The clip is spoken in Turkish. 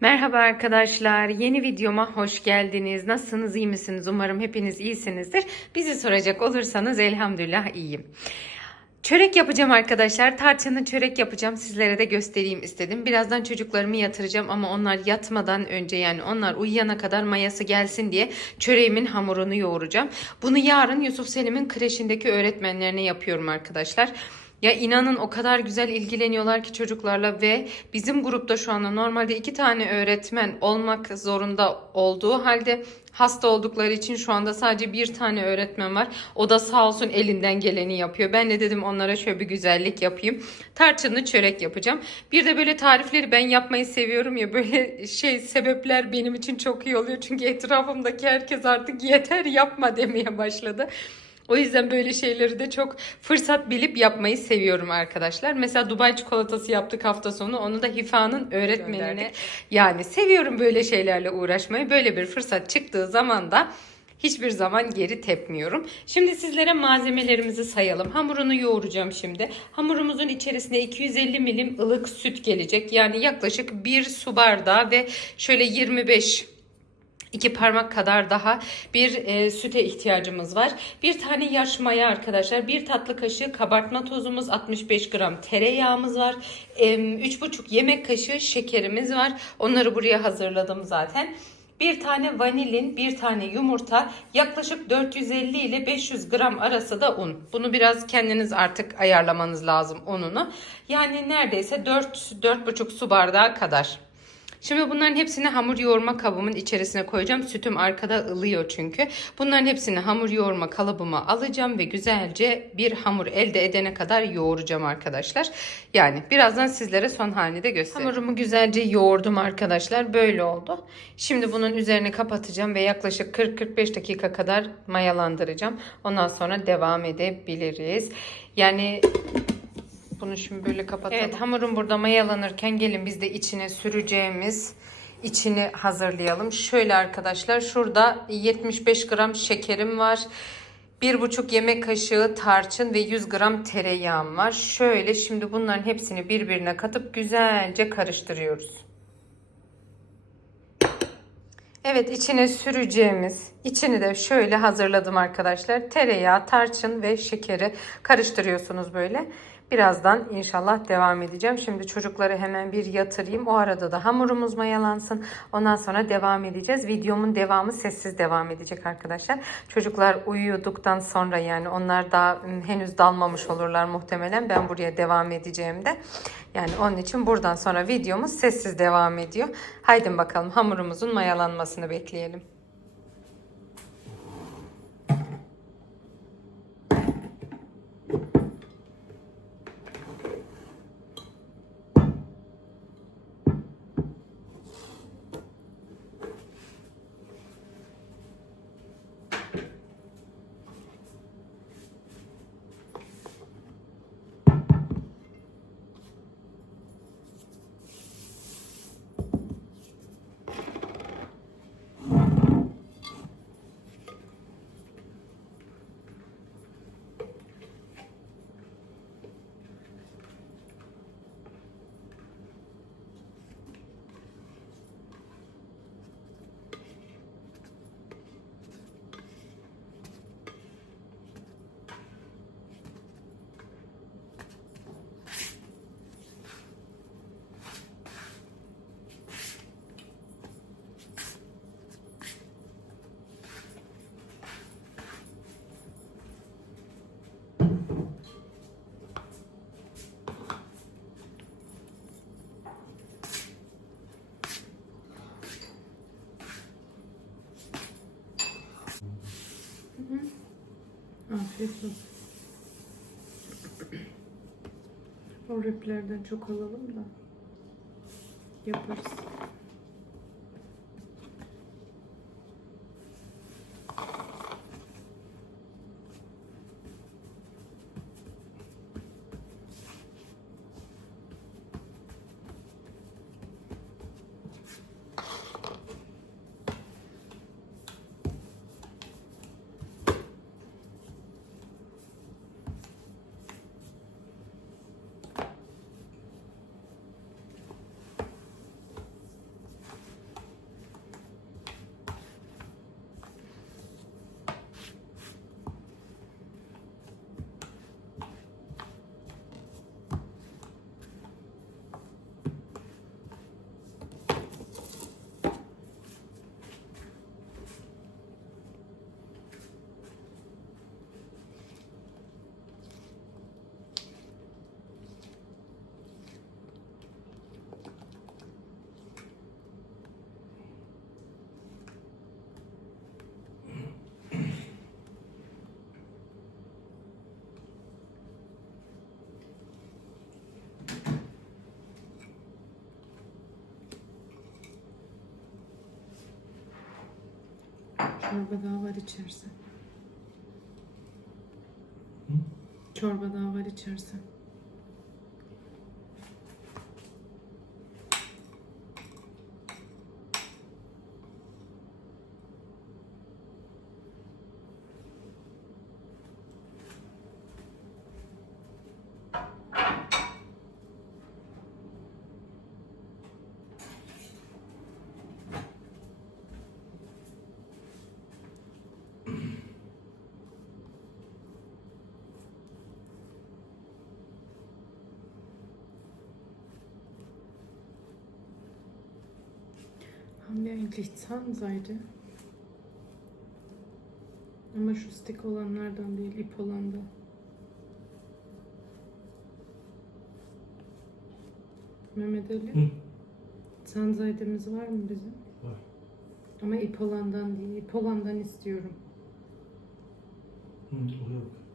Merhaba arkadaşlar. Yeni videoma hoş geldiniz. Nasılsınız? iyi misiniz? Umarım hepiniz iyisinizdir. Bizi soracak olursanız elhamdülillah iyiyim. Çörek yapacağım arkadaşlar. Tarçınlı çörek yapacağım. Sizlere de göstereyim istedim. Birazdan çocuklarımı yatıracağım ama onlar yatmadan önce yani onlar uyuyana kadar mayası gelsin diye çöreğimin hamurunu yoğuracağım. Bunu yarın Yusuf Selim'in kreşindeki öğretmenlerine yapıyorum arkadaşlar. Ya inanın o kadar güzel ilgileniyorlar ki çocuklarla ve bizim grupta şu anda normalde iki tane öğretmen olmak zorunda olduğu halde hasta oldukları için şu anda sadece bir tane öğretmen var. O da sağ olsun elinden geleni yapıyor. Ben de dedim onlara şöyle bir güzellik yapayım. Tarçınlı çörek yapacağım. Bir de böyle tarifleri ben yapmayı seviyorum ya böyle şey sebepler benim için çok iyi oluyor. Çünkü etrafımdaki herkes artık yeter yapma demeye başladı. O yüzden böyle şeyleri de çok fırsat bilip yapmayı seviyorum arkadaşlar. Mesela Dubai çikolatası yaptık hafta sonu. Onu da Hifa'nın öğretmenine yani seviyorum böyle şeylerle uğraşmayı. Böyle bir fırsat çıktığı zaman da hiçbir zaman geri tepmiyorum. Şimdi sizlere malzemelerimizi sayalım. Hamurunu yoğuracağım şimdi. Hamurumuzun içerisine 250 milim ılık süt gelecek. Yani yaklaşık 1 su bardağı ve şöyle 25 İki parmak kadar daha bir e, süte ihtiyacımız var. Bir tane yaş maya arkadaşlar. Bir tatlı kaşığı kabartma tozumuz. 65 gram tereyağımız var. E, 3,5 yemek kaşığı şekerimiz var. Onları buraya hazırladım zaten. Bir tane vanilin, bir tane yumurta, yaklaşık 450 ile 500 gram arası da un. Bunu biraz kendiniz artık ayarlamanız lazım ununu. Yani neredeyse 4-4,5 su bardağı kadar. Şimdi bunların hepsini hamur yoğurma kabımın içerisine koyacağım. Sütüm arkada ılıyor çünkü. Bunların hepsini hamur yoğurma kalıbıma alacağım ve güzelce bir hamur elde edene kadar yoğuracağım arkadaşlar. Yani birazdan sizlere son halini de göstereyim. Hamurumu güzelce yoğurdum arkadaşlar. Böyle oldu. Şimdi bunun üzerini kapatacağım ve yaklaşık 40-45 dakika kadar mayalandıracağım. Ondan sonra devam edebiliriz. Yani bunu şimdi böyle kapatalım. Evet hamurum burada mayalanırken gelin biz de içine süreceğimiz içini hazırlayalım. Şöyle arkadaşlar şurada 75 gram şekerim var. 1,5 yemek kaşığı tarçın ve 100 gram tereyağım var. Şöyle şimdi bunların hepsini birbirine katıp güzelce karıştırıyoruz. Evet içine süreceğimiz içini de şöyle hazırladım arkadaşlar. Tereyağı, tarçın ve şekeri karıştırıyorsunuz böyle. Birazdan inşallah devam edeceğim. Şimdi çocukları hemen bir yatırayım. O arada da hamurumuz mayalansın. Ondan sonra devam edeceğiz. Videomun devamı sessiz devam edecek arkadaşlar. Çocuklar uyuduktan sonra yani onlar daha henüz dalmamış olurlar muhtemelen. Ben buraya devam edeceğim de. Yani onun için buradan sonra videomuz sessiz devam ediyor. Haydi bakalım hamurumuzun mayalanmasını bekleyelim. Olsun. O replerden çok alalım da yaparız. Çorba daha var içersen. Hı? Çorba daha var içersen. Haben wir eigentlich Zahnseide? Ama şu stick olanlardan değil, ip olandan. Mehmet Ali, Hı. Zahnseidemiz var mı bizim? Var. Ama ip olandan değil, ip olandan istiyorum. Hı, oraya bak.